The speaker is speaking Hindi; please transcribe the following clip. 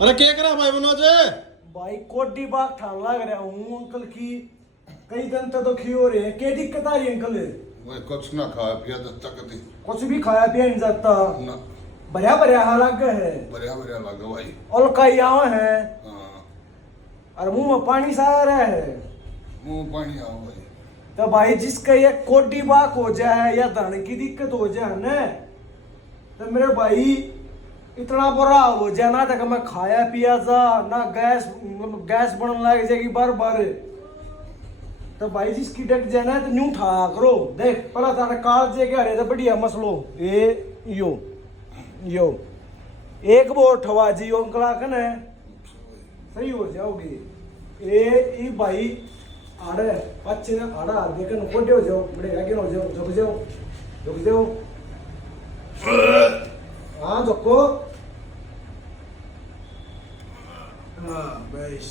अरे क्या करा भाई मनोज? भाई कोडी बाग ठान लग रहा हूँ अंकल की कई दिन तक तो खी हो रही है। क्या दिक्कत आ रही है अंकल? भाई कुछ ना खाया पिया दत्ता कदी कुछ भी खाया पिया नहीं जाता। ना बढ़िया बढ़िया हालात है बढ़िया बढ़िया लगा भाई। और कई आवा है हाँ और मुंह में पानी सा आ रहा है। मुंह पानी आओ भाई। तो भाई जिसका ये कोडी बाग हो जाए या धन की दिक्कत हो जाए ना तो मेरे भाई इतना बुरा हो जाए ना तक मैं खाया पिया जा ना गैस गैस बनने लग जाएगी बार बार। तो भाई जिसकी डक जाए ना तो न्यू ठा करो देख पड़ा तारा काल जे के हरे तो बढ़िया मसलो ये यो एक वो ठवा जी अंकला कने सही हो जाओगे। ये भाई आड़े अच्छे ना आड़ा आगे कन कोटे हो जाओ बड़े आगे हो जाओ झुक जाओ हाँ झुको हाँ बस